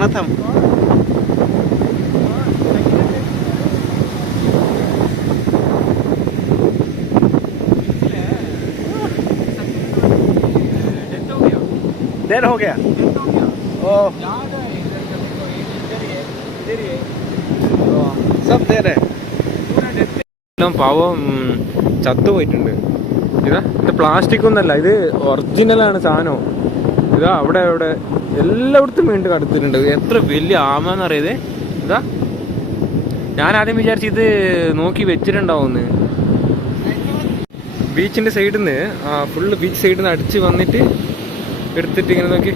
करना था। देर हो गया ओ सब देर है പാവം ചത്തുപോയിട്ടുണ്ട്. ഇതാ ഇത് പ്ലാസ്റ്റിക് ഒന്നല്ല, ഇത് ഒറിജിനലാണ് സാധനം. ഇതാ അവിടെ അവിടെ എല്ലായിടത്തും വീണ്ടും കടത്തിട്ടുണ്ട്. എത്ര വലിയ ആമാന്നറിയത്. ഇതാ ഞാൻ ആദ്യം വിചാരിച്ചു ഇത് നോക്കി വെച്ചിട്ടുണ്ടാവുമെന്ന്. ബീച്ചിന്റെ സൈഡിൽ നിന്ന് ഫുള്ള് ബീച്ച് സൈഡിൽ നിന്ന് അടിച്ച് വന്നിട്ട് എടുത്തിട്ട് ഇങ്ങനെ നോക്കി